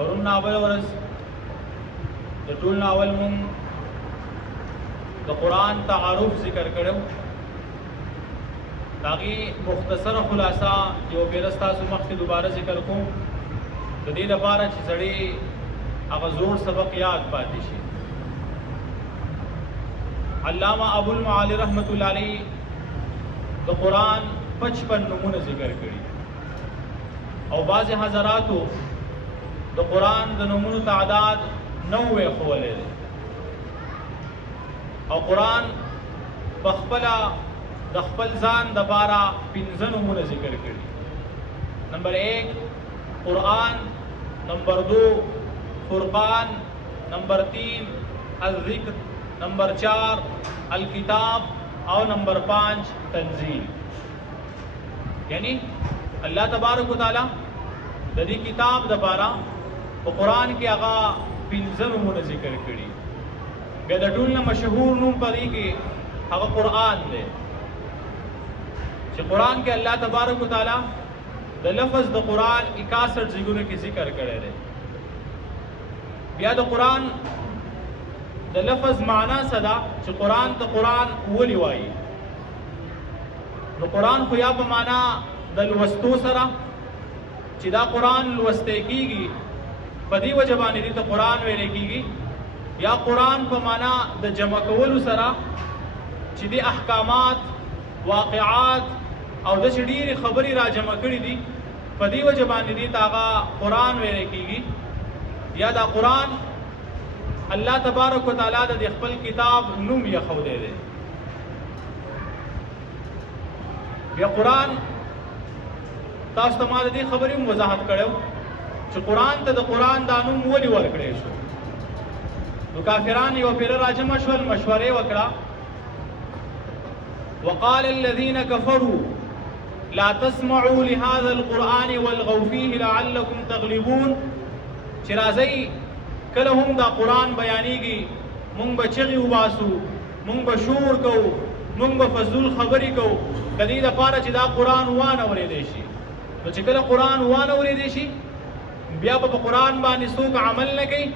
پرون ناول ورځ د ټول ناول مون د قرآن تعارف ذکر کړو. داغي مختصره خلاصه یو پیرستا سو مخکې دوباره ذکر کوم د دې لپاره چې سړی هغه زوړ سبق یاد پاتې شي. علامہ ابو المعالی رحمت الله علیه د قرآن 55 نمونه ذکر کړي او بعض حضراتو د قرآن د نمونو تعداد 90 خولې دي او قرآن بخپلا د خپل ځان د بارا 15 نمونه ذکر کړي. نمبر 1 قرآن، نمبر 2 فرقان، نمبر 3 الذکر، نمبر 4 الکتاب او نمبر 5 تنزیل. یعنی الله تبارک وتعالی د دې کتاب د بارا په قرآن کې هغه 15 نمونه ذکر کړي. بیا د ټول نه مشهور نوم پدې کې هغه قرآن دی چې قرآن کې الله تبارک وتعالی د لفظ د قرآن 61 ځایونو کې ذکر کړی دی. بیا د قرآن د لفظ معنا صدا چې قرآن ته قرآن ولی وایي. نو قرآن خو یا په معنا د لوستو سره چې دا قرآن لوسته کیږي په دې وجه باندې دې ته قرآن ویل کیږي، یا قرآن په معنا د جمع کولو سره چې دې احکامات، واقعات او د ډېرې خبرې را جمع کړي دي په دې وجه باندې دې ته هغه قرآن ویل کیږي. یا دا قرآن الله تبارک وتعالی د خپل کتاب نوم یې خوده دی. بیا قرآن تاسو ته ما د دې خبرې وضاحت کړو چې قرآن ته د قرآن دا نوم ولې ورکړی شو. نو کافران یو پیر راجمع شول، مشورې وکړه. وقال الذين كفروا لا تسمعوا لهذا القرآن والغوا فيه لعلكم تغلبون. چې راځي کله هم دا قرآن بیانېږي مونږ به چغې وباسو، مونږ به شور کوو، مونږ به فضول خبرې کوو د دې لپاره چې دا قرآن وانه اورېدی شي. نو چې کله قرآن وانه اورېدی شي بیا به په قرآن باندې څوک عمل نه کوي،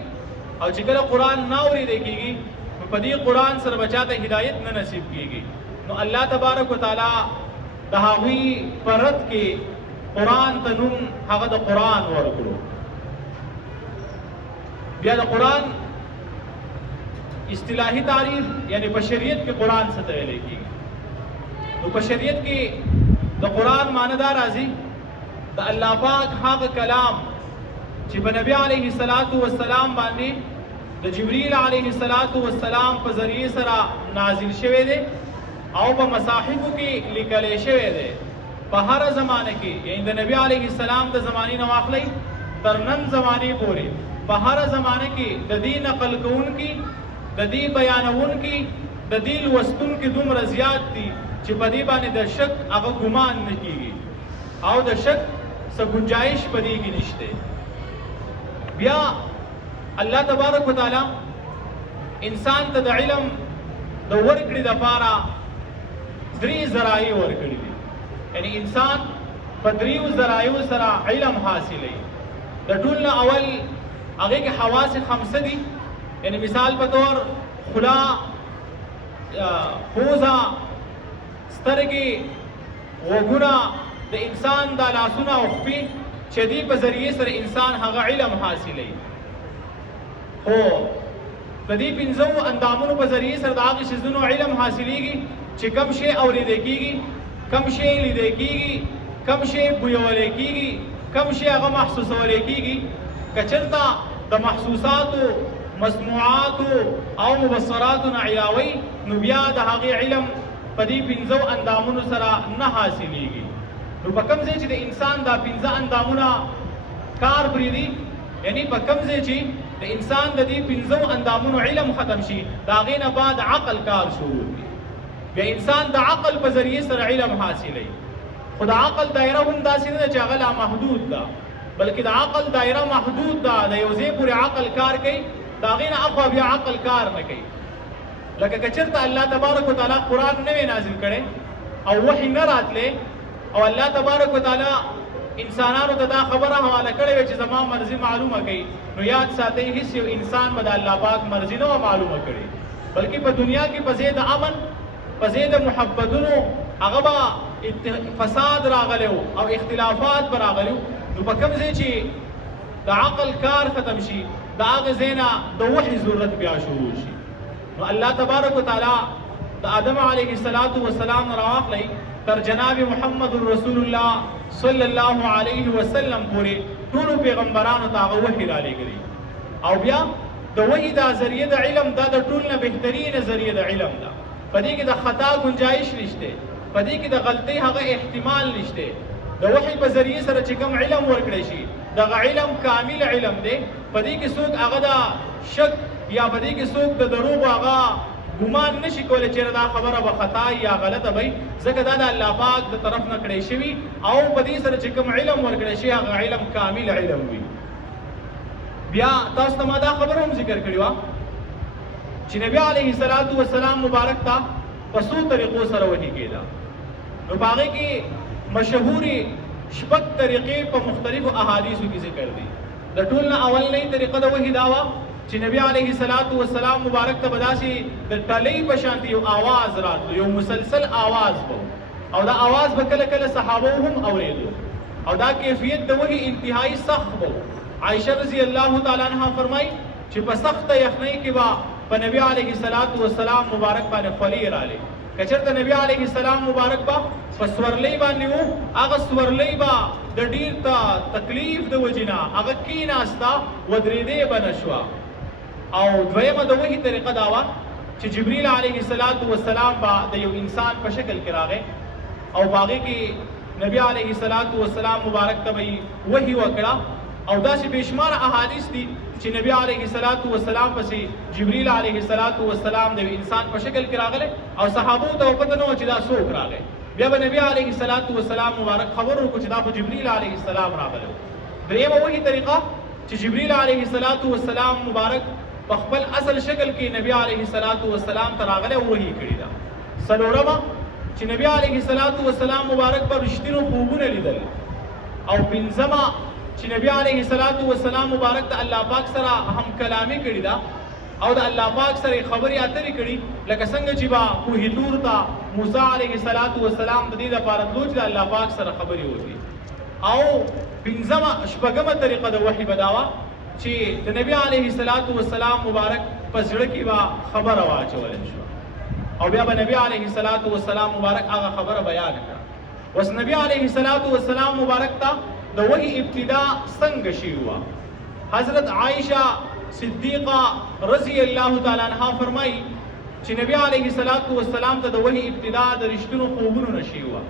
او چې کله قرآن نه اورېدی کېږي نو په دې قرآن سره به چاته هدایت نه نصیب کېږي. نو الله تبارک وتعالی د هغوی په رد کې قرآن ته نوم هغه د قرآن ورکړو. بیا د قرآن اصطلاحي تعریف یعنی په شریعت کې قرآن څه ته ویل کېږي. نو په شریعت کې د قرآن معنی دا راځي د الله پاک هغه کلام چې په نبی علیه السلام باندې د جبرئیل علیه السلام په ذریعه سره نازل شوی دی او په مصاحفو کې لیکل شوی دی. په هر زمانه کې یعنی د نبی علیه السلام د زمانې نه واخلئ تر نن زمانې پورې په هر زمانه کې د دې نقل کوونکي، د دې بیانونکي، د دې لوستونکي دومره زیات دي چې په دې باندې د شک هغه ګمان نه کیږي او د شک څه گنجائش په دې کې نشته. بیا الله تبارک وتعالی انسان ته د علم د ورکړې دپاره 3 ذرایع ورکړي دي. یعنی انسان په 3 ذرایعو سره علم حاصلوي. د ټول نه اول هغه کې حواس 5 دي. یعنی مثال په طور خلا، پوزه، سترګې، غوږونه، د انسان د لاسونه او خپې چې دې په ذریعه سره انسان هغه علم حاصلوي. خو د دې 5 اندامونو په ذریعه سره د هغې څیزونو علم حاصلیږي چې کم شی اورېدی کېږي، کم شی لیدی کېږي، کم شی بویولی کېږي، کم شی هغه محسوسولی کېږي. که چېرته د محسوساتو، مسموعاتو او مبصراتو نه علاوه نو بیا د هغې علم په دې 5 اندامونو سره نه حاصلیږي. نو په کوم ځای چې د انسان دا 5 اندامونه کار پرېږدي، یعنی په کوم ځای چې د انسان د دې 5 اندامونو علم ختم شي د هغې نه بعد عقل کار شروع کړي. بیا انسان د عقل په ذریعه سره علم حاصلوي. خو د عقل دایره هم داسې نه ده چې هغه لامحدود ده، بلکې د عقل دایره محدود ده. د یو ځای پورې عقل کار کوي، د هغې نه اخوا بیا عقل کار نه کوي. لکه که چېرته الله تبارک وتعالی قرآن نه وی نازل کړی او وحی نه راتلی او الله تبارک وتعالی انسانانو ته دا خبره حواله کړې وه چې زما مرضي معلومه کړي، نو یاد ساتئ هیڅ یو انسان به د الله پاک مرضي نه وه معلومه کړې، بلکې په دنیا کې په ځای د امن، په ځای د محبتونو هغه به فساد راغلی او اختلافات به راغلی. نو په کوم ځای چې د عقل کار ختم شي، د هغې ځای نه د وحي ضرورت بیا شروع شي. نو الله تبارک وتعالی د آدم علیه السلام نه راواخلی تر جناب محمد رسول الله صلی الله علیه وسلم پورې ټولو پیغمبرانو ته هغه وحي رالیږلی، او بیا د وحي دا ذریعه د علم دا د ټول نه بهترینه ذریعه د علم ده. په دې کې د خطا گنجایش نشته، په دې کې د غلطۍ هغه احتمال نشته. د وحي په ذریعه سره چې کوم علم ورکړی شي دغه علم کامل علم دی. په دې کې څوک هغه د شک یا په دې کې څوک د دروغ هغه ګمان نشي کولی چې دا خبره به خطا یا غلطه وي، ځکه دا د الله پاک د طرف نه کړی شوي، او په دې سره چې کوم علم ورکړی شي هغه علم کامل علم وي. بیا تاسو ته ما دا خبره هم ذکر کړې وه چې نبی علیه السلام مبارک ته په څو طریقو سره وحي کېده. نو په هغې کې مشهورې شپږ طریقې په مختلفو احادیثو کې ذکر دي. د ټول نه اولنۍ طریقه د وحي دا وه چې نبی علیه السلام مبارک ته به داسې د ټلۍ په شانتې یو آواز راتلو، یو مسلسل آواز به، او دا آواز به کله کله صحابو هم اورېدو، او دا کیفیت د وحي انتهایی سخت به. عایشه رضی الله تعالی عنها فرمایي چې په سخته یخنۍ کې به په نبی علیه السلام مبارک باندې خولې راغلې. که چېرته نبی علیه السلام مبارک به په سورلۍ باندې و، هغه سورلۍ به د ډېر تکلیف د وجې نه هغه کېناسته، ودرېدې به نه شوه. او دویمه د وحي طریقه دا وه چې جبریل علیه السلام به د یو انسان په شکل کې راغی، او په هغې کې نبی علیه السلام مبارک ته به یې وحي وکړه. او داسې بېشماره احادیث دي چې نبی علیه السلام پسې جبریل علیه السلام د یو انسان په شکل کې راغلی، او صحابو ته پته نه وه چې دا څوک راغی. بیا به نبی علیه السلام مبارک خبر ورکړو چې دا په جبریل علیه السلام راغلی. درېیمه وحي طریقه چې جبریل علیه السلام مبارک په خپل اصل شکل کې نبی علیه السلام ته راغلی او وحي کړې ده. څلورمه چې نبی علیه السلام مبارک په رښتینو خوبونه لیدل. او پنځمه چې نبی علیه السلام مبارک ته الله پاک سره هم کلامي کړې ده، او د الله پاک سره خبرې اترې کړي، لکه څنګه چې به کوه طور ته موسی علیه السلام د دې لپاره تلو چې د الله پاک سره خبرې وکړي. او شپږمه طریقه د وحي به دا وه چې د نبی علیه السلام مبارک په زړه کې به خبره واچولی شوه، او بیا به نبی علیه السلام مبارک هغه خبره بیان کړه. اوس نبی علیه السلام مبارک ته د وحي ابتدا څنګه شوې وه؟ حضرت عائشه صدیقه رضی الله تعالی عنها فرمایي چې نبی علیه السلام ته د وحي ابتدا د رښتینو خوبونو نه شوې وه،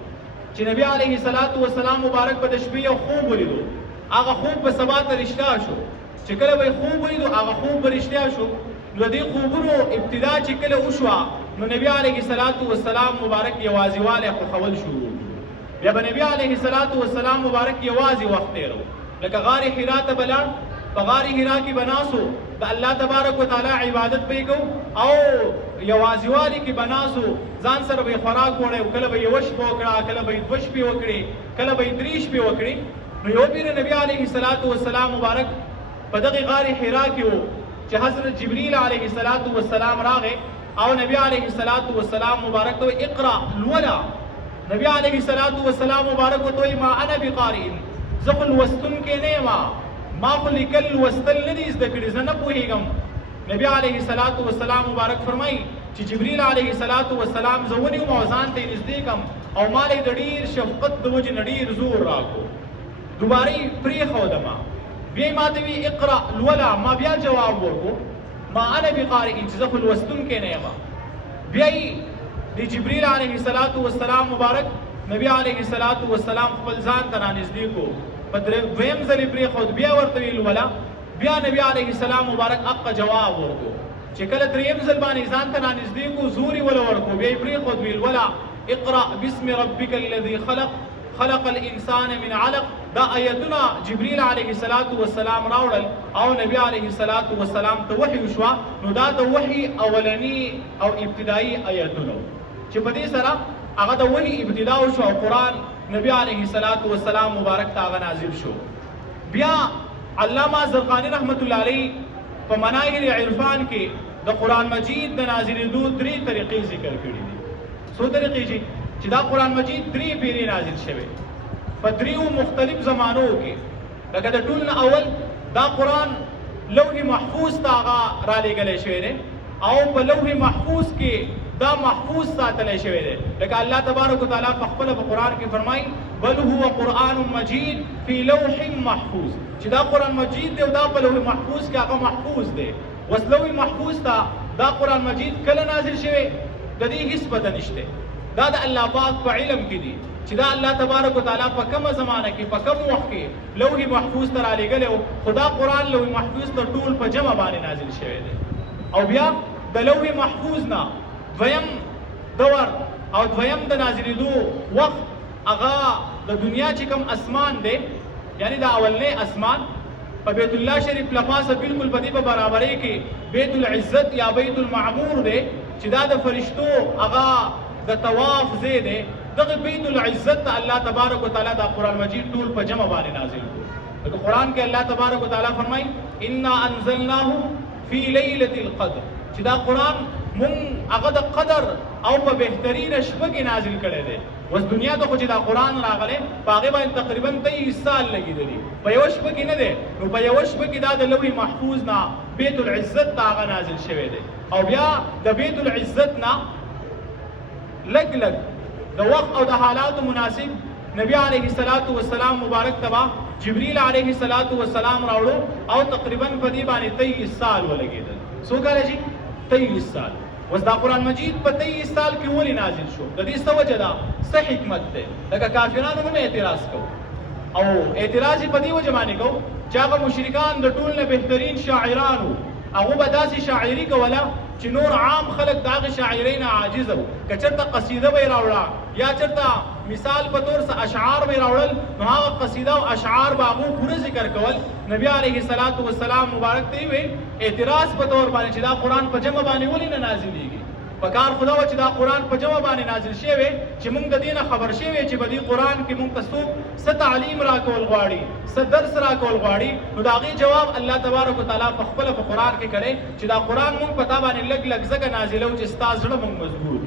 چې نبی علیه السلام مبارک به د شپې یو خوب ولیدو، هغه خوب به سبا ته رښتیا شو، چې کله به یې خوب ولیدو هغه خوب به رښتیا شو. نو د دې خوبونو ابتدا چې کله وشوه، نو نبی علیه السلام مبارک یوازیوالی خوښول شروع. بیا به نبی علیه السلام مبارک یوازې وخت تېرو، لکه غار حرا ته به لاړ، په غار حرا کې به ناستو، د الله تبارک وتعالی عبادت به یې کوو، او یوازیوالي کې به ناستو، ځان سره به یې خوراک وړی، کله به یې یوه شپه وکړه، کله به یې دوه شپې وکړې، کله به یې درې شپې وکړې. نو یو پیر نبی علیه السلام مبارک په دغې غار حرا کې و چې حضرت جبریل علیه السلام راغی، او نبی علیه السلام مبارک ته اقرا لولا. نبی علیه السلام مبارک ورته وایي ما انا بقارئ، زه خو لوستونکی نه یم، ما خو لیکل لوستل نه دي زده کړي، زه نه پوهېږم. نبی علیه السلام مبارک فرمایي چې جبریل علیه السلام زه ونیوم او ځان ته یې نږدې کړم، او ما له د ډېر شفقت د وجې نه ډېر زور راکړو، دوباره یې پرېښودمه. بیا یې ما ته وی اقرا لولا، ما بیا جواب ورکړو ما انا بقارئ چې زه خو لوستونکی نه یم. بیا یې د جبریل علیه السلام مبارک نبی علیه السلام خپل ځان ته رانږدې کړو، په دویم ځل یې پرېښود، بیا ورته ویل ولا. بیا نبی علیه السلام مبارک حق جواب ورکړو، چې کله دریم ځل باندې ځان ته رانږدې کړو، زور یې وله ورکړو، بیا یې پرېښود، ویل ولا اقرأ باسم ربک الذي خلق الانسان من علق. دا آیتونه جبریل علیه السلام راوړل، او نبی علیه السلام ته وحي وشوه. نو دا د وحي اولني او ابتدایي آیتونه چې په دې سره هغه د وحي ابتدا وشو، او قرآن نبی علیه السلام مبارک تاغه نازل شو. بیا علامہ زرقانی رحمت الله علیه په مناهل عرفان کې د قرآن مجید د نازلېدو 3 طریقې ذکر کړي دي. څو طریقې چې دا قرآن مجید 3 پیرې نازل شوی په 3 مختلف زمانو کې. لکه د ټول نه اول دا قرآن لوح محفوظ ته هغه را لېږلی شوی دی او په لوح محفوظ کې دا محفوظ ساتلی شوی دی. لکه الله تبارک وتعالی په خپله په قرآن کې فرمایي بل هو قرآن مجید فی لوح محفوظ، چې دا قرآن مجید دی او دا په لوح محفوظ کې هغه محفوظ دی. وس لوح محفوظ ته دا قرآن مجید کله نازل شوی د دې هیڅ پته نشته. دا د الله پاک په علم کې دي چې دا الله تبارک وتعالی په کومه زمانه کې په کوم وخت کې لوح محفوظ ته رالیږلی او خدا قرآن لوح محفوظ ته ټول په جمع باندې نازل شوی دی. او بیا د لوح محفوظ نه دویم دور او دویم د نازلېدو وخت هغه د دنیا چې کوم اسمان دی یعنی دا اولنی اسمان په بیت الله شریف لپاسه بالکل په دې په برابرۍ کې بیت العزت یا بیت المعمور دی چې دا د فرشتو هغه د طواف ځای دی. دغه بیت العزت ته الله تبارک وتعالی دا قرآن مجید ټول په جمع باندې نازل کړو. لکه قرآن کې الله تبارک وتعالی فرمایي انا انزلناه فی لیلة القدر، چې دا قرآن مونږ هغه د قدر او په بهترینه شپه کې نازل کړی دی. اوس دنیا ته خو چې دا قرآن راغلی په هغې باندې تقریبا 23 سال لګېدلي، په یوه شپه کې نه دی. نو په یوه شپه کې دا د لوح محفوظ نه بیت العزت ته هغه نازل شوی دی. او بیا د بیت العزت نه لږ لږ د وخت او د حالاتو مناسب نبی علیه السلام مبارک ته جبریل علیه السلام راوړو او تقریبا په دې باندې 23 سال ولګېدل. څو کاله جي؟ 23 سال. اوس دا قرآن مجید په 23 سال کې ولې نازل شو؟ د دې څه وجه ده؟ څه حکمت دی؟ لکه کافرانو هم اعتراض کوو او اعتراض یې په دې وجه باندې کوو چې هغه مشرکان د ټول نه بهترین شاعرانو هغه به داسې شاعري کوله چې نور عام خلک د هغې شاعرۍ نه عاجز وو. که چېرته قصیده به یې راوړه یا چېرته مثال په طور څه اشعار به یې راوړل نو هغه قصیده او اشعار به هغو پوره ذکر کول. نبی علیه السلام مبارک ته یې ویل اعتراض په طور باندې چې دا قرآن په جمع باندې ولې نه نازلېږي؟ په کار خدا وه چې دا قرآن په جمع باندې نازل شوی چې موږ د دې نه خبر شوی چې په دې قرآن کې موږ ته څوک څه تعلیم راکول غواړي، څه درس راکول غواړي. نو د هغې جواب الله تبارک وتعالی په خپله په قرآن کې کړی چې دا قرآن موږ په تا باندې لږ لږ ځکه نازلو چې ستا زړه موږ مضبوط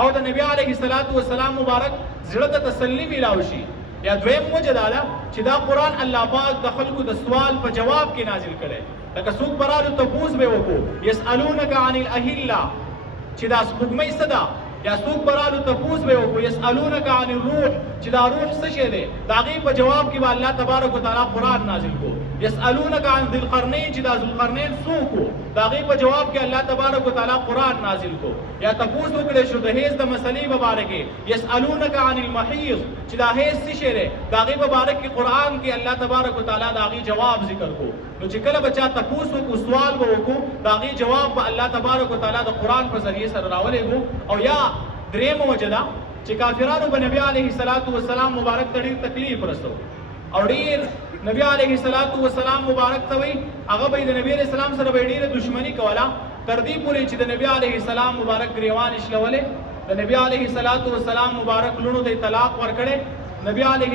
او د نبي علیه السلام مبارک زړه ته تسلي میلاو شي. یا دویم وجه دا ده چې دا قرآن الله پاک د خلکو د سوال په جواب کې نازل کړی. لکه څوک به رالو تپوس به وکړو یسألونک عن الاهله چې دا سپوږمۍ څه ده، یا څوک به رالو تپوس به وکړو یسألونک عن الروح چې دا روح څه شی دی. د هغې په جواب کې به الله تبارک وتعالی قرآن نازل کړو. یسألونک عن ذی القرنین چې دا ذوالقرنین څوک و، د هغې په جواب کې الله تبارک وتعالی قرآن نازل کړو. یا تپوس وکړی شو د حیض د مسلې په باره کې یسألونک عن المحیض چې دا حیض څه شی دی، د هغې په باره کې قرآن کې الله تبارک وتعالی د هغې جواب ذکر کړو. نو چې کله به چا تپوس وکړو سوال به وکړو د هغې جواب به الله تبارک وتعالی د قرآن په ذریعې سره راولېږو. او یا درېیمه وجه ده چې کافرانو به نبي علیه السلام مبارک ته ډېر تکلیف رسو او ډېر نبی علیه السلام مبارک ته وایي هغه به یې د نبي علیه السلام سره به یې ډېره دشمني کوله تر دې پورې چې د نبي علیه السلام مبارک ګریوان یې شلولې. د نبي علیه السلام مبارک لوڼو ته یې طلاق ورکړی. نبی علیه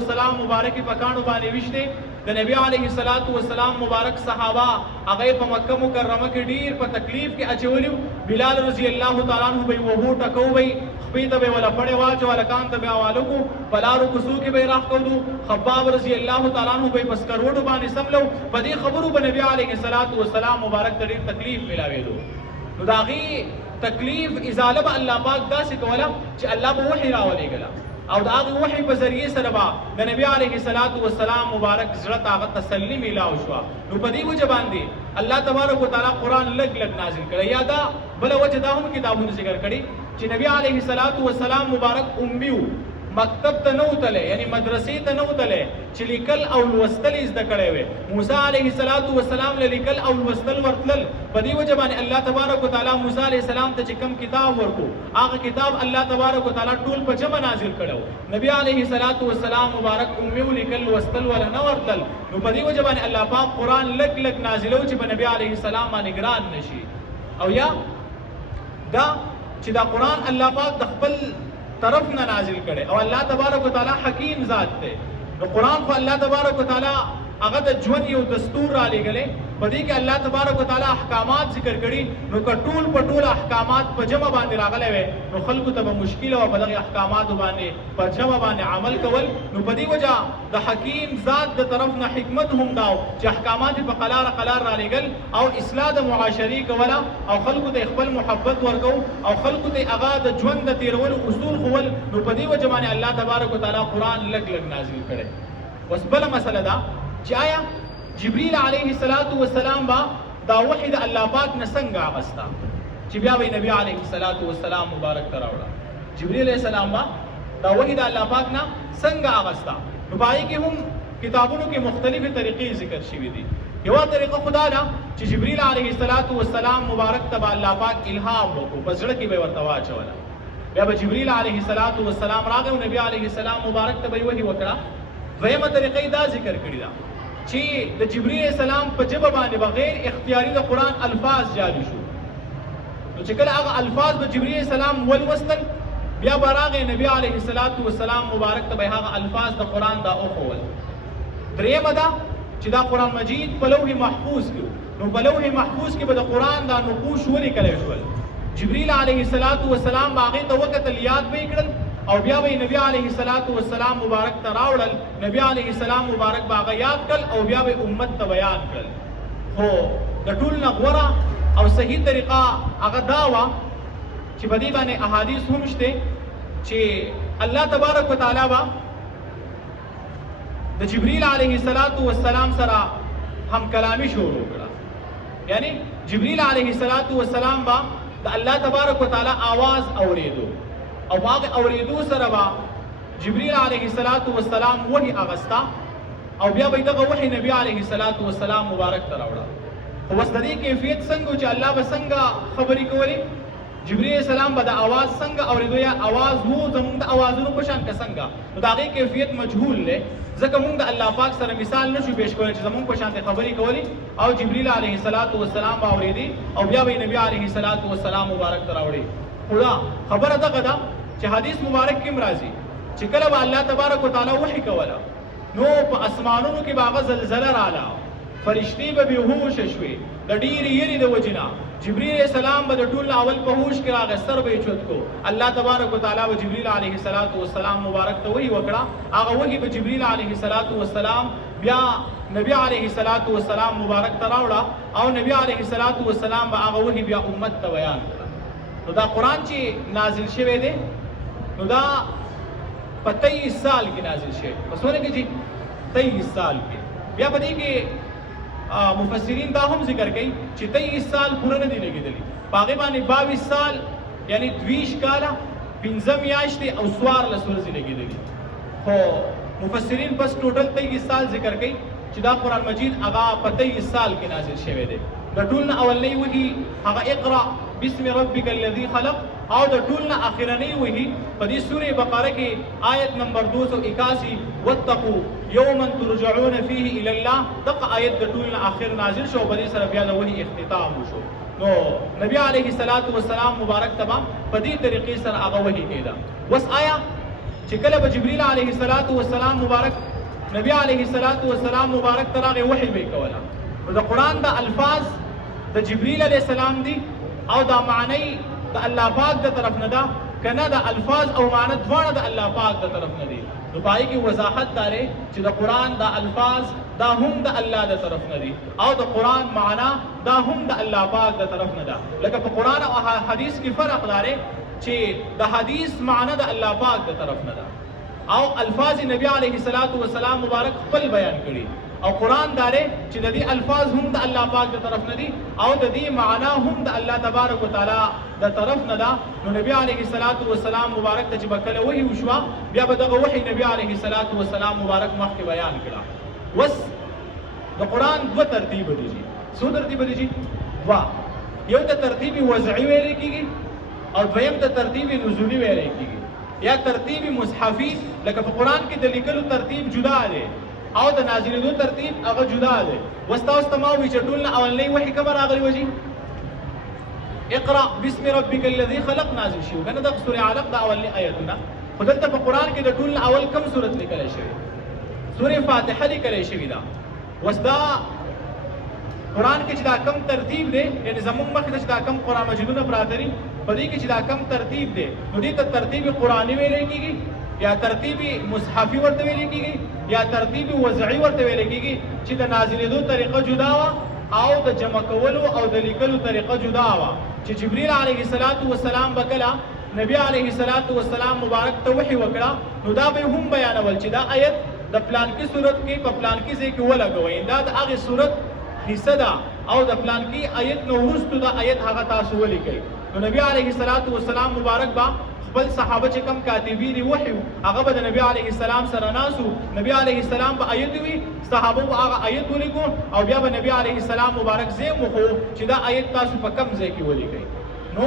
السلام مبارک په کاڼو باندې ویشتې. د نبی علیه السلام مبارک صحابه هغه په مکه مکرمه کې ډیر په تکلیف کې اچولیو. بلال رضی الله تعالی عنہ به وهو ټکو وي خپې ته به ولا پړې واچو ولا کان ته به حوالو کو پلارو کوسو کې به راخ کوو. خباب رضی الله تعالی عنہ به پس کروڑو باندې سملو. په دې خبرو به نبی علیه السلام مبارک ته ډیر تکلیف ملاوېدو. نو د هغې تکلیف ازاله به الله پاک داسې کوله چې الله به وحي راولېږله او د هغې وحي په ذریعې سره به د نبي علیه السلام مبارک زړه ته هغه تسلي میلاو شوه. نو په دې وجه باندې الله تبارک وتعالی قرآن لږ لږ نازل کړی. یا دا بله وجه دا هم کتابونه ذکر کړي چې نبي علیه السلام مبارک امي و، مکتب ته نه وتلی یعنی مدرسې ته نه وتلی چې لیکل او لوستل یې زده کړی وی. موسی علیه السلام له لیکل او لوستل ورتلل. په دې وجه باندې الله تبارک وتعالی موسی علیه السلام ته چې کوم کتاب ورکړو هغه کتاب الله تبارک وتعالی ټول په جمع نازل کړی. نبی علیه السلام مبارک امي و، لیکل لوستل ولا نه ورتلل. نو په دې وجه باندې الله پاک قرآن لږ لږ نازلو چې په نبی علیه السلام باندې ګران نشي. او یا دا چې دا قرآن الله پاک د خپل طرف نه نازل کړي او الله تبارک وتعالى حکیم ذات دی. نو قرآن خو الله تبارک وتعالى هغه د ژوند یو دستور را لېږلی، په دې کې الله تبارک وتعالى احکامات ذکر کړي. نو که ټول په ټول احکامات په جمع باندې راغلی وی نو خلکو ته به مشکل او په دغې احکاماتو باندې په جمع باندې عمل کول. نو په دې وجه د حکیم ذات د طرف نه حکمت هم دا چې احکامات په قلار قلار را لېږل او اصلاح د معاشري کوله او خلکو ته خپل محبت ورکو او خلکو ته هغه د ژوند د تېرولو اصول ښول. نو په دې وجه باندې الله تبارک وتعالى قرآن لږ لږ نازل کړی. اوس بله مسله ده چې آیا جبريل عليه السلام با دا وحی د الله پاک نه څنګه اغستا چې بیا به نبی عليه السلام مبارک ته راوړه. جبريل علیه السلام با دا وحی د الله پاک نه څنګه اغستا. نو پای کې هم کتابونو کې مختلفې طریقې ذکر شوي دي. یوه طریقه خدا ده چې جبريل عليه السلام مبارک ته الله پاک الهام وکړو، په زړه کې به ورته واچوله. بیا به جبريل عليه السلام راغی او نبی عليه السلام مبارک ته به وحی وکړه. دویمه طریقه دا ذکر کړې ده چې د جبريل علیه السلام په ژبه باندې بغیر اختیاري د قرآن الفاظ جاری شو. نو چې کله هغه الفاظ به جبريل علیه السلام ولوستل بیا به راغی نبی علیه السلام مبارک ته به هغه الفاظ د قرآن دا وښول. درېیمه ده چې دا قرآن مجید په لوح محفوظ کې نو په لوح محفوظ کې به د قرآن دا نقوش ولیکلی شول. جبريل علیه السلام به هغې ته وکتل، یاد به یې کړل او بیا به نبی علیه السلام مبارک ته راوړل. نبی علیه السلام مبارک به هغه یاد کړل او بیا به امت ته بیان کړل. خو د ټول نه غوره او صحیح طریقه هغه دا وه چې په دې باندې احادیث هم شته چې الله تبارک وتعالی به د جبريل علیه السلام سره هم کلامی شروع کړه. یعنی جبريل علیه السلام به د الله تبارک وتعالی آواز اوریدو او هغه اوریدو سره به جبريل علیه السلام وحی اغستا او بیا به دغه وحی نبی علیه السلام مبارک ته راوړه. خو اوس د دې کیفیت څنګه چې الله به څنګه خبرې کولې، جبريل السلام به د اواز څنګه اوریدو یا اواز وو زموږ د اوازونو په شان که څنګه، نو د هغې کیفیت مجهول دی. ځکه موږ د الله پاک سره مثال نشو پیش کولی چې زموږ په شانتې خبرې کولې او جبريل علیه السلام به اورېدي او بیا به نبی علیه السلام مبارک ته راوړي. خو دا خبره دغه ده چې حدیث مبارک کې هم راځي چې کله به الله تبارک وتعالی وحی کوله نو په اسمانونو کې به هغه زلزله راله، فرشتې به بېهوشه شوې د ډېرې یېرې د وجې نه. جبريل علیه السلام به د ټول نه اول په هوش کې راغی، سر به یې چوت کو. الله تبارک وتعالی به جبريل علیه السلام مبارک ته وحی وکړه. هغه وحی به جبريل علیه السلام بیا نبی علیه السلام مبارک ته راوړه او نبی علیه السلام به هغه وحی بیا امت ته بیان کړه. نو دا قرآن چې نازل شوی دی نو دا په 23 سال کې نازل شوی. په څونه کې جی 23 سال کې. بیا په دې کې مفسرین دا هم ذکر کوي چې 23 سال پوره نه دي لګېدلي، په هغې باندې 22 سال یعنی 20 کاله 15 میاشتې او 14 ورځې لګېدلي. خو مفسرین بس ټوټل 23 سال ذکر کوي چې دا قرآن مجید هغه په 23 سال کې نازل شوی دی. د ټول نه اولنی وحي هغه اقرأ بسم ربک الذي خلق او د ټول نه اخرنی وحي په دې سورې بقره کې آیت نمبر 281 واتقوا یوما ترجعون فيه الى الله، دغه آیت د ټول نه اخر نازل شو. په دې سره بیا د وحي اختتام وشو. نو نبی علیه السلام مبارک تبا په دې طریقې سره هغه وحي کېده. وس آیا چې کله به جبريل علیه السلام مبارک نبی علیه السلام مبارک ته راغی وحي به کوله، نو د قرآن د الفاظ د جبريل علیه السلام دي او دا معنی د الله پاک د طرف نه ده کنه د الفاظ او معنی دواړه د الله پاک د طرف نه دي. نو پای کې وضاحت داره چې د قرآن د الفاظ دا هم د الله د طرف نه دي او د قرآن معنا دا هم د الله پاک د طرف نه ده. لکه په قرآن او حدیث کې فرق داره چې د حدیث معنا د الله پاک د طرف نه ده او الفاظ نبی علیه السلام مبارک خپل بیان کړي او قرآن داره چې د دې الفاظ هم د الله پاک د طرف نه دي او د دې معنا هم د الله تبارک وتعالی د طرف نه ده. نو نبی علیه السلام مبارک ته چې به کله وحي وشوه بیا به دغه وحي نبی علیه السلام مبارک مخکې بیان کړه. وس د قرآن دوه ترتیب دي. څو ترتیب دي؟ دوه. یو ته ترتیب وضعي ویل کېږي او دویم ته ترتیب نزولي ویل کېږي یا ترتیب مصحفي. لکه په قرآن کې د لیکلو ترتیب جدا دی او د نازلېدو ترتیب هغه جدا دی. وس تاسو ته ما ووایي چې ټول نه اولنی وحي کومه راغلې وه جي؟ اقرا بسم ربک الذی خلق نازل شي کنه د سوره علق د اول آیتونه خدلته په قران کې د ټول اول کم سورۃ لیکل شوی سوره فاتحه لیکل شوی دا وسدا قران کې چې دا کم ترتیب دی یعنی زموږ مخکې چې دا کم قران مجیدونه پراته دي په دې کې چې دا کم ترتیب دی نو دې ته ترتیب قرآنی ویل کېږي یا ترتیب مصحفي ورته ویل کېږي یا ترتیب وضعي ورته ویل کېږي چې د نازلېدو طریقه جدا وا او د جمع کولو او د لیکلو طریقه جدا وا چې جبرئیل علیه السلام بکلا نبی علیه السلام مبارک ته وحی وکړه نو دا به هم بیانول چې دا آیت د پلان کې صورت کې په پلان کې ځای کې ولګوي دا د هغه صورت حصہ ده او د پلان کې آیت نو وروسته دا آیت هغه تاسو ولیکئ نو نبی علیه السلام مبارک با خپل صحابه چې کم کاتبین دي وحی هغه به د نبی علیه السلام سره ناسو نبی علیه السلام به آیت وی صحابه به هغه آیت ولیکو او بیا به نبی علیه السلام مبارک زه مخو چې دا آیت تاسو په کم ځای کې ولیکئ نو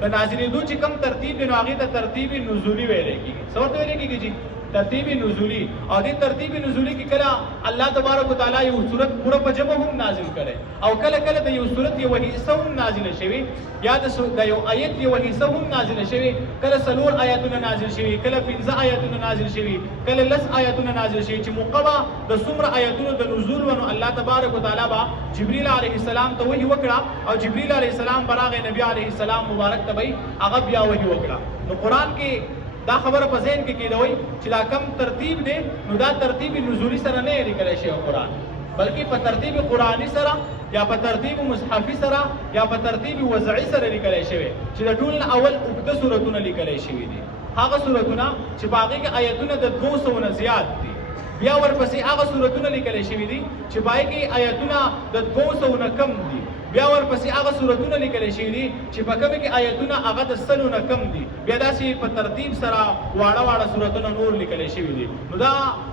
د نازلېدو چې کم ترتیب دی نو هغې ته ترتیب نزولي ویلی کېږي څه ورته ویلی کېږي جی ترتیب نزولی او دې ترتیب نزولی کې کله الله تبارک وتعالى یو صورت پوره په جمع هم نازل کړي او کله کله د یو صورت یو حصہ هم نازل شوی یا د یو آیت یو حصہ هم نازل شوی کله سلور آیاتونه نازل شوی کله 15 آیاتونه نازل شوی کله لس آیاتونه نازل شوی چې موقبه د څومره آیاتونو د نزول ونو الله تبارک وتعالى با جبرئیل علیه السلام ته وحی وکړه او جبرئیل علیه السلام براغه نبی علیه السلام مبارک ته وی هغه بیا وحی وکړه نو قران کې دا خبره په ذهن کې کېدوي چې دا کم ترتیب دی نو دا ترتیب نزولی سره نه لیکل شي قرآن بلکې په ترتیب قرآنی سره یا په ترتیب مصحفي سره یا په ترتیب وضعي سره لیکل شوی چې د ټول اول اوږده سورتونه لیکل شوي دي هغه سورتونه چې په هغې کې آیتونه د 200 نه زیات دي بیا ورپسې هغه سورتونه لیکل شوي دي چې په هغې کې آیتونه د 200 نه کم دي بیا ورپسې هغه سورتونه لیکل شوي دي چې په کومه کې آیتونه هغه د 100 نه کم دي بیا داسې په ترتیب سره واړه واړه سورتونه نور لیکل شوي دي نو دا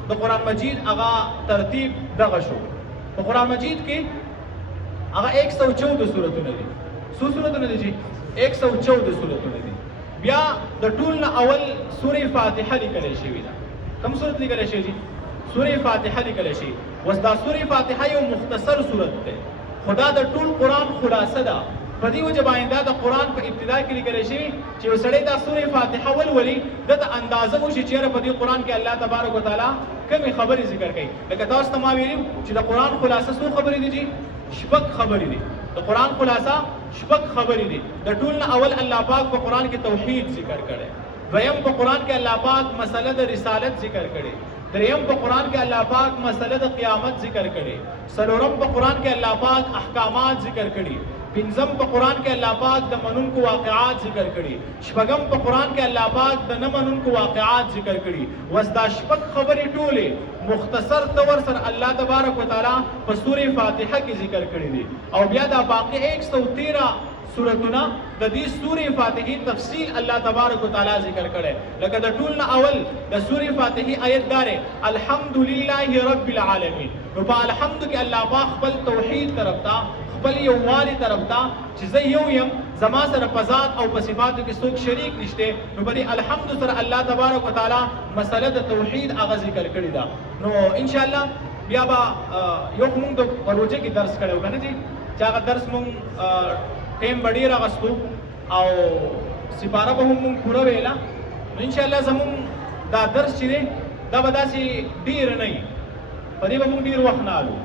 د قرآن مجید هغه ترتیب دغه شو په قرآن مجید کې هغه 114 سورتونه دي څو سورتونه دي چې 114 سورتونه دي بیا د ټول نه اول سورې فاتحه لیکل شوي ده کوم سورت لیکل شوی دي سورې فاتحه لیکل شي وس دا سورې فاتحه یو مختصر سورت ده خدا د ټول قرآن خلاصه ده په دې وجه باندې د قرآن په ابتدا کې لیکل شوی چې وسړی دا سورې فاتحه ولولي د اندازه وشي چې په دې قرآن کې الله تبارک وتعالى کومې خبرې ذکر کوي لکه تاسو ته ما ویلي چې د قرآن خلاصه څو خبرې دي چې شپږ خبرې دي د قرآن خلاصه شپږ خبرې دي د ټول نه اول الله پاک په قرآن کې توحید ذکر کړي دویم په قرآن کې الله پاک مسله د رسالت ذکر کړي دریم په قرآن کې الله پاک مسله د قیامت ذکر کړي څلورم په قرآن کې الله پاک احکامات ذکر کړي پنځم په قرآن کې الله پاک د منونکو واقعات ذکر کړي شپږم په قرآن کې الله پاک د نه منونکو واقعات ذکر کړي وس دا شپږ خبرې ټولې مختصر طور سره الله تبارک وتعالى په سورې فاتحه کې ذکر کړي دي او بیا دا باقي 113 سورتونه د دې سورې فاتحه تفصیل الله تبارک وتعالى ذکر کړي لکه د ټول نه اول د سورې فاتحه آیت داره الحمدلله رب العالمین نو په الحمد کې الله پاک خپل توحید طرف ته خپل یووالي طرف ته چې زه یو یم زما سره په ذات او په صفاتو کې څوک شریک نشته نو په دې الحمد سره الله تبارک وتعالى مسله د توحید هغه ذکر کړی دا نو ان شاء الله بیا به یو موږ د پروژه کې درس کړو کنه چې هغه درس موږ ټیم بډی راغستو او سپاره به موږ پوره ویلا ان شاء الله زموږ دا درس چې دا به داسې ډیر نه وي په دې به موږ ډیر وخت نه الو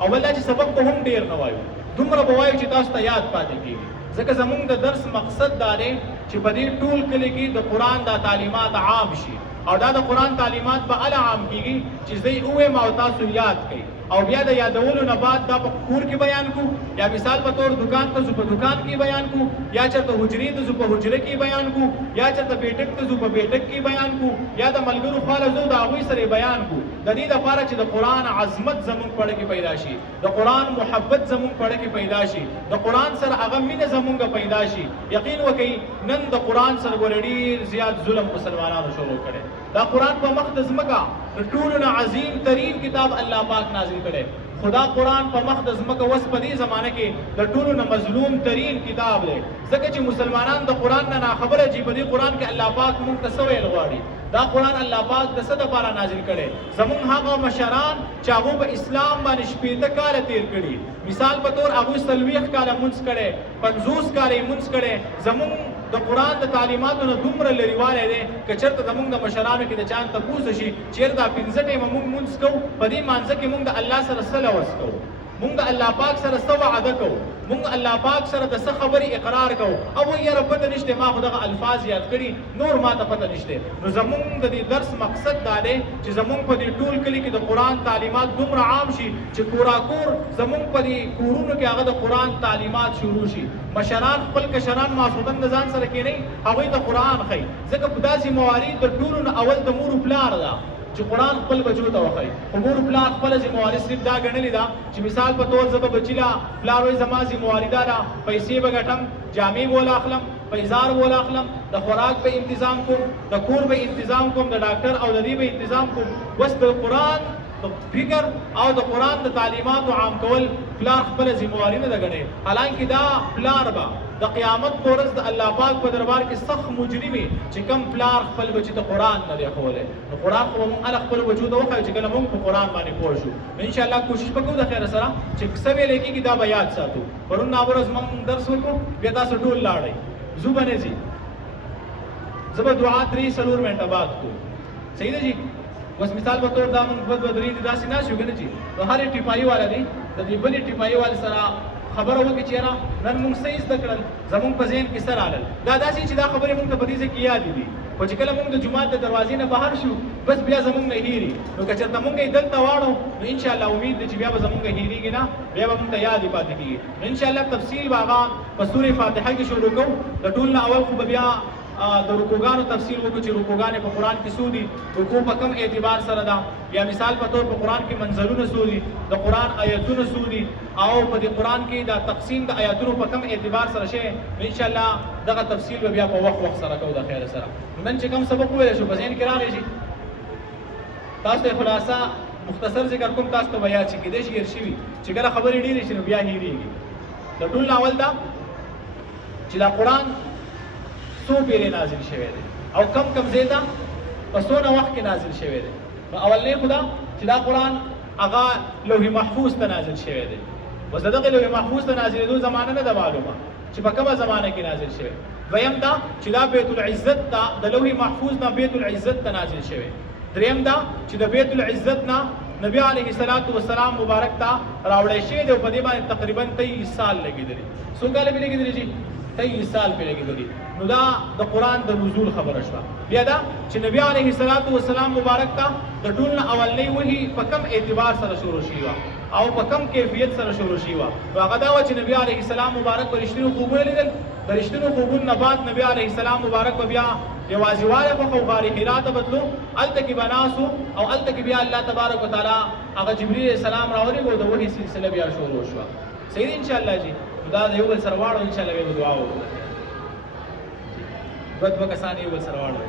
او بل دا چې سبق به هم ډیر نه وایو دومره به وایو چې تاسو ته یاد پاتې کېږي ځکه زموږ د درس مقصد دا دی چې په دې ټول کلي کې د قرآن دا تعلیمات عام شي او دا د قرآن تعلیمات به اله عام کېږي چې زه یې ووایم او تاسو یاد کړئ او بیا د یادولو نه بعد دا په کور کې بیان کو یا مثال په تور دکان ته زو په دکان کې بیان کو یا چېرته حجرې ته زو په حجره کې بیان کو یا چېرته بیټک ته زو په بیټک کې بیان کو یا د ملګرو خواله زو د هغوی سره بیان کو د دې لپاره چې د قرآن عظمت زموږ پړه کې پیدا شي د قرآن محبت زموږ پړه کې پیدا شي د قرآن سره هغه مینه زموږ پیدا شي یقین وکئ نن د قرآن سره ډېر زیات ظلم مسلمانانو شروع کړی دا قرآن په مخ د ځمکه د ټولو نه عظیم ترین کتاب الله پاک نازل کړی خدا قرآن په مخ د ځمکه اوس په دې زمانه کې د ټولو نه مظلوم ترین کتاب دی ځکه چې مسلمانان د قرآن نه ناخبره چې په دې قرآن کې الله پاک موږ ته څه ویل غواړي دا قرآن الله پاک د څه دپاره نازل کړی زموږ هغه مشران چې هغو په اسلام باندې شپېته کاله تېر کړي مثال په طور هغوی 40 کاله مونځ کړی 50 کاله یې مونځ کړی زموږ د قرآن د تعلیماتو نه دومره لرېوالی دی که چېرته زموږ د مشرانو کې د چا نه تپوس شي چېرې دا 15 ټیمه موږ مونځ کوو په دې مانځه کې موږ د الله سره څه لوز کوو موږ د الله پاک سره څه وعده کوو موږ الله پاک سره د څه خبرې اقرار کوو او وایي یاره پته نشته ما خو دغه الفاظ یاد کړي نور ما ته پته نشته نو زموږ د دې درس مقصد دا دی چې زموږ په دې ټول کلي کې د قرآن تعلیمات دومره عام شي چې کوراکور زموږ په دې کورونو کې هغه د قرآن تعلیمات شروع شي مشران خپل کشران ماسوتن د ځان سره کېنئ هغوی ته قرآن ښیي ځکه په داسې موارید د ټولو نه اول د مور پلار ده چې قرآن خپل بچو ته وښیي خو مور پلار خپله ذمهواري صرف دا ګڼلې ده چې مثال په طور زه به بچي له پلار وایي زما ذمهواري دا ده پیسې به ګټم جامې به وله اخلم پیزار به وله اخلم د خوراک به انتظام کوم د کور به انتظام کوم د ډاکټر او د دې به انتظام کوم بس د قرآن د فکر او د قرآن د تعلیماتو عام کول پلار خپله ذمهواري نه ده ګڼې حالانکې دا پلار به د قیامت په ورځ د الله پاک په دربار کې سخت مجرم چې کم پلار خپل بچي ته قرآن نه دی ښوولی نو قرآن خو به موږ هله خپلو بچو ته وښایو چې کله موږ په قرآن باندې پوه شو نو انشاءالله کوشش به کوو د خیره سره چې څه ویلی کېږي دا به یاد ساتو پرون ناورځ موږ درس وکړو بیا تاسو ټول لاړئ زو به نه ځي زه به دعا 3-4 منټه بعد کوو صحیح ده جي بس مثال په طور دا موږ 2-3 داسې ناست یو که نه جي نو هر یو ټیپایي والا دی د دې بلې ټیپایي والي سره خبره وکړي چې یاره نن موږ څه زده کړل زموږ په ذهن کې څه رالل دا داسې چې دا خبرې موږ ته په دې ځای کې یادې دي خو چې کله موږ د جومات د دروازې نه بهر شو بس بیا زموږ نه هېري نو که چېرته موږ یې دلته واړو نو انشاءالله امید دی چې بیا به زموږ هېرېږي نه بیا به موږ ته یادې پاتې کېږي نو انشاءالله تفصیل به هغه په سورې فاتحه کې شروع کوو د ټول نه اول خو به بیا د رکوګانو تفصیل وکړو چې رکوګانې په قرآن کې څو دي رکوع په کم اعتبار سره ده یا مثال په طور په قرآن کې منزلونه څو دي د قرآن آیتونه څو دي او په دې قرآن کې د تقسیم د آیتونو په کم اعتبار سره شی انشاءالله دغه تفصیل به بیا په وخت سره کوو د خیره سره نن چې کوم سبق وویلی شو په ذهن کې راغی شي تاسو ته خلاصه مختصر ذکر کوم تاسو ته به یاد شي کېدای شي هېر شوي چې کله خبرې ډېرې شي نو بیا هېرېږي د ټول نه اول دا چې دا قرآن څو پیرې نازل شوی دی او کم ځای ته په څونه وخت کې نازل شوی دی نو اولنۍ خو دا چې دا قرآن هغه لوح محفوظ ته نازل شوی دی اوس د دغه لوح محفوظ ته نازلېدو زمانه نه ده معلومه چې په کومه زمانه کې نازل شوی دویم دا چې دا بیت العزت ته د لوح محفوظ نه بیت العزت ته نازل شوی دریم دا چې د بیت العزت نه نبی علیه السلام مبارک ته راوړی شوی دی او په دې باندې تقریبا 23 سال لګېدلي څو کاله پرې لګېدلي جي 23 سال پرې لګېدلي نو دا د قرآن د نزول خبره شوه بیا دا چې نبی علیه السلام مبارک ته د ټول نه اولنۍ وحي په کم اعتبار سره شروع شوي وه او په کم کیفیت سره شروع شوي وه نو هغه دا وه چې نبی علیه السلام مبارک به رښتینو خوبونه لیدل د رښتینو خوبونو نه بعد نبی علیه السلام مبارک به بیا یوازې والی خوښه او غار حرا ته بتلو هلته کې به ناستو او هلته کې بیا الله تبارک وتعالی هغه جبریل السلام راولېږه او د وحي سلسله بیا شروع شوه صحیح دی انشاءالله جي دا د یو بل سره واړو انشاءالله بیا به دعا وکړو دوه کسان یو بل سره واړو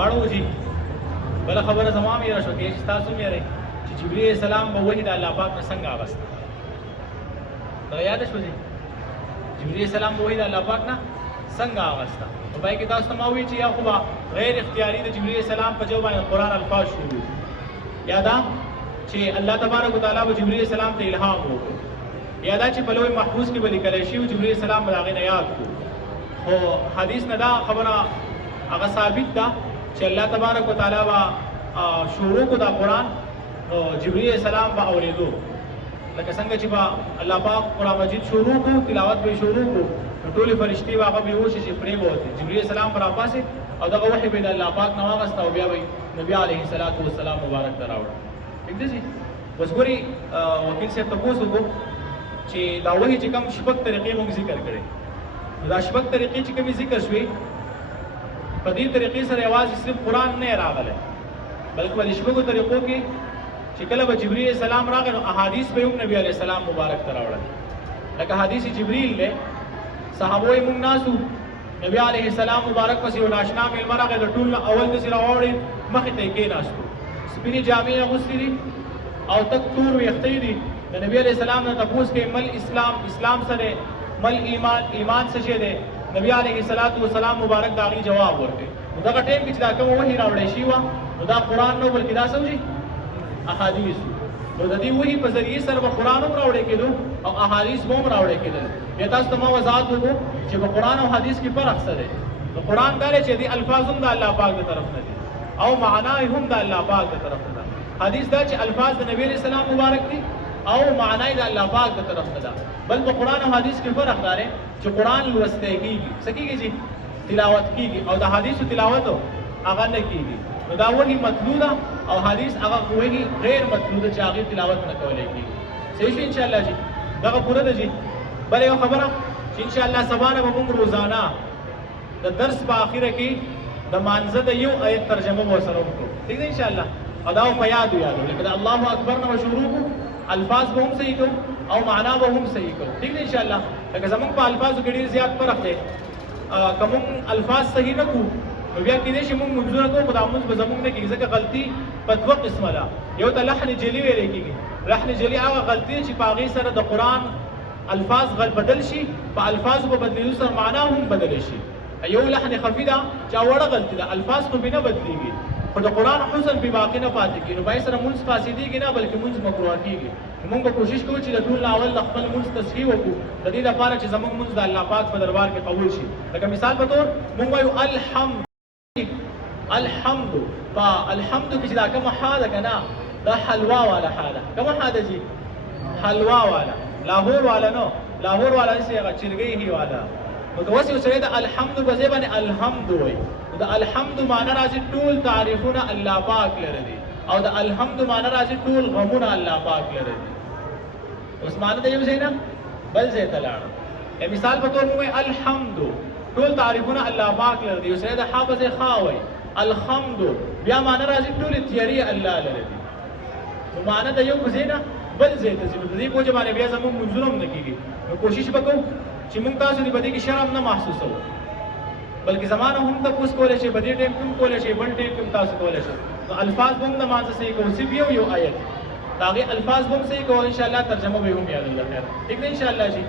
واړو جی بل خبره زما مې را شو کې تاسو مې رې چې جبرئیل السلام به وحی د الله پاک نه څنګه اغسته دا یاد شو جی جبرئیل السلام به وحی د الله پاک نه څنګه اغسته نو پای کې تاسو ته ما وی چې یا خو غیر اختیاري د جبرئیل السلام په جو باندې قرآن الفاظ شروع یادا چې الله تبارک وتعالى به جبرئیل السلام ته الهام وکړو یادا چې په لوح محفوظ کې به لیکل شي او جبرئیل السلام به هغه نه یاد کړو خو حدیث نه دا خبره هغه ثابت ده چې الله تبارک وتعالى با شروع کو دا قرآن جبرئیل السلام به اوریدو لکه څنګه چې با الله پاک قرآن مجید شروع کو تلاوت به شروع کو ټول فرشتي هغه به وشي چې پرې وته جبرئیل السلام پر پاسه او دغه وحی به د الله پاک نو واغسته او بیا به نبی علیه الصلاۃ والسلام مبارک دراوړ ٹھیک دی جی بس ګوري وکیل صاحب تاسو کو چې دا وحی چې کوم شپږ طریقې موږ ذکر کړې دا شپږ طریقې چې کوم ذکر شوي په دې طریقې سره आवाज صرف قران نه راغله بلکې ول شپږو طریقو کې چې کله به جبرئیل السلام راغی نو احادیث به هم نبی علیه السلام مبارک دراوړل لکه حدیث جبرئیل له صحابه موږ ناسو نبی علیه السلام مبارک پس یو ناشنا مېلمه راغی د ټول اول د سره واوړې مخې ته کې ناستو سپینې جامې اغوستې دي او تک تور ویښتې دي د نبی علیه السلام نه تپوس کې مل اسلام سره مل ایمان څه شی دی نبی علیه السلام مبارک دا غي جواب ورکړي دغه ټیم کې چې دا کوم وحی راوړی شي نو دا قرآن نو بلکې دا سمجي احادیث نو د دې وحی په ذریعه سره به قرآن هم راوړی کېدو او احادیث هم راوړی کېدل بیا تاسو ته ما وضاحت وکړو چې په قرآن او حدیث کې فرق څه دی نو قرآن دا دی چې دې الفاظ هم د الله پاک د طرف نه دي او معنا هم د الله پاک د طرف نه ده حدیث دا چې الفاظ د نبی رسول الله مبارک دي او معنا د الله پاک د طرف نه ده بل په قرآن او حدیث کې فرق دی چې قرآن لوستل کېږي سکیږي جی تلاوت کېږي او د حدیث تلاوت هغه نه کېږي نو دا وحی مطلوب ده او حدیث هغه وحی غیر مطلوب ده چې هغه تلاوت نه کولای کېږي صحیح شي ان شاء الله جی دا پوره ده جی بل یو خبره چې ان شاء الله سبانه به موږ روزانه د درس په اخره کې د مانزه د یو آیت ترجمه مو سره وکړو ٹھیک ده ان شاء الله او دا په یاد لکه الله اکبر نو شروع الفاظ به هم صحیح کوو او معنا به هم صحیح کوو ٹھیک ده ان شاء الله لکه زمونږ په الفاظو کې ډیر زیات فرق دی کوم الفاظ صحیح نه کوو نو بیا کېدای شي موږ منځونه کوو خو دا مونځ به زموږ نه کېږي ځکه غلطي په دوه قسمه ده یو ته لحن جلي ویلی کېږي لحن جلي هغه غلطي چې په هغې سره د قرآن الفاظ بدل شي په الفاظو په بدلېدو سره معنا هم بدل شي یو لحن خفي ده چې وړه غلطي ده الفاظ خو بې نه بدلېږي خو د قرآن حسن بې باقي نه پاتې کېږي نو باید سره مونځ فاسدېږي نه بلکې مونځ مکروه کېږي موږ به کوشش کوو چې د ټول نه اول د خپل مونځ تصحیح وکړو د دې لپاره چې زموږ مونځ د الله پاک په دربار کې قبول شي لکه مثال په طور موږ وایو الحمد الحمد کې چې دا کومه ح ده که نه دا حلوا والا ح ده کومه ح ده جي حلوا والا لاهور والا نو لاهور والا نسي هغه چرګۍ هي والا نو که اوس یو سړی د الحمد په ځای باندې الحمد وایي د الحمد معنی راځي ټول تعریفونه الله پاک لره دي او د الحمد معنی راځي ټول غمونه الله پاک لره دي اوس معنی د یو ځای نه بل ځای ته لاړه مثال په طور موږ الحمد ټول تعریفونه الله پاک لره دي یو سړی د ح په ځای خا وایي الحمد بیا معنی راځي ټول تیاری الله لره دي نو معنی د یو ځای نه بل ځای ته ځي د دې په باندې بیا زموږ منځونه هم نه کېږي نو کوشش وکړو چې موږ تاسو دې په دې کې شرم نه محسوسوو بلکې زمانه هم تاسو کولای شئ په دې ټیم کې کولای شئ بل ټیم کې تاسو کولای شئ نو الفاظ هم د مانځه صحیح کوو صرف یو آیت هغه الفاظ هم صحیح کوو ان شاء الله ترجمه به هم یاد الله خیر ٹھیک ہے ان شاء الله جی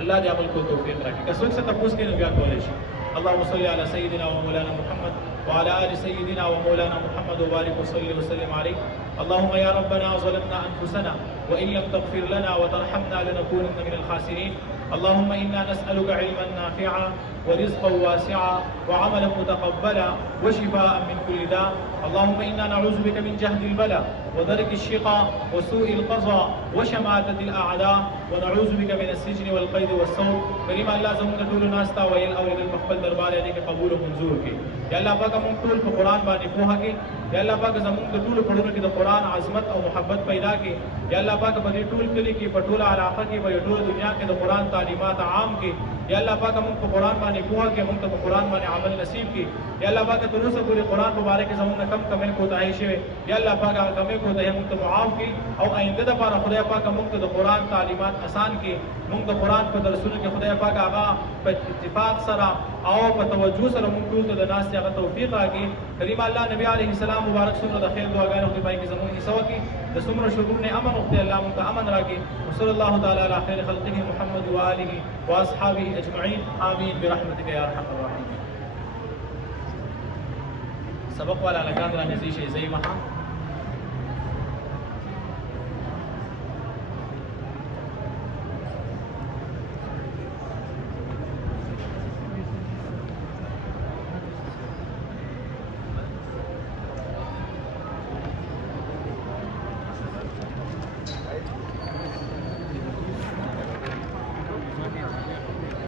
الله دې عمل کو توفیق راکړي که څوک څه تاسو کې بیا کولای شي اللهم صل على سيدنا ومولانا محمد وعلى آل سيدنا ومولانا محمد وبارك وسلم عليه اللهم يا ربنا ظلمنا أنفسنا وإن لم تغفر لنا وترحمنا لنكونن من الخاسرين اللهم إنا نسألك علما نافعا ورزقا واسعا وعملا متقبلا وشفاء من كل داء اللهم إنا نعوذ بك من جهد البلاء ودرك الشقاء وسوء القضاء وشماتة الأعداء ونعوذ بك من السجن والقيد والصوت كريم الله زمون ټول ناس تا ویل او د خپل دربار دې کې قبول او منظور کړي یا الله پاک موږ ټول په قرآن باندې پوهه کړي یا الله پاک زمون د ټول پړونو کې د قرآن عظمت او محبت پیدا کړي یا الله پاک په دې ټول کلی کې په ټول علاقه کې په ټول دنیا کې د قرآن تعلیمات عام کړي یا الله پاک موږ په قرآن باندې پوهه کړي موږ ته په قرآن باندې عمل نصیب کړي یا الله پاک تر اوسه پورې قرآن مبارک زمون کم کمې کوتاهي شوی یا الله پاک هغه کمې کوتاهي موږ ته معاف کړي او آینده د لپاره خدای پاک موږ ته د قرآن تعلیمات آسان کړي موږ د قرآن په درسونو کې خدای پاک هغه په اتفاق سره او په توجه سره موږ ټول ته د ناستې هغه توفیق راکړي. کریم الله نبی علیه السلام مبارک څومره د خیر دعاګانې وکړي پای کې زموږ حصه وکړي، د څومره شرور نه امن وکړي الله موږ ته امن راکړي. وصلی الله تعالی علی خیر خلقه محمد و آله و اصحابه اجمعین آمین برحمتک یا ارحم الراحمین. سبق والا لګان را نږدې شي زئی مخه